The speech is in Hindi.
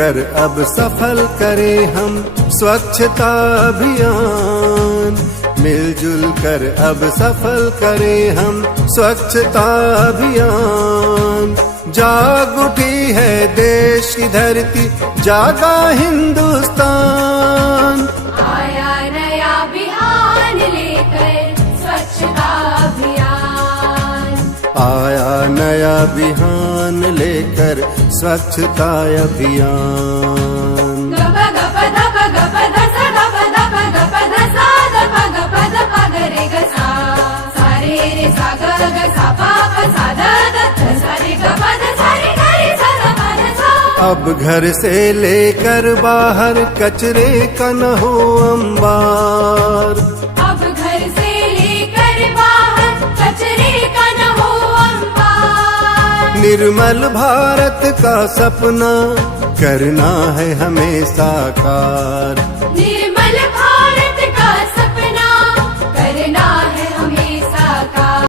कर अब सफल करें हम स्वच्छता अभियान। मिलजुल कर अब सफल करें हम स्वच्छता अभियान। जाग उठी है देश की धरती, जागा हिंदुस्तान। आया नया अभियान लेकर स्वच्छता अभियान। आया नया अभियान लेकर स्वच्छता अभियान। गप गप धप गप धस धप धप गप धसा धप गप धप गरे गसा सारे रे सा ग ग सा पा प सा ध ध ध सा रे ग प ध सा रे ग रे सा ध प ध सा। अब घर से लेकर बाहर कचरे का न हो अंबार। अब घर से लेकर बाहर कचरे का न हो अंबार। निर्मल भारत का सपना करना है हमें साकार।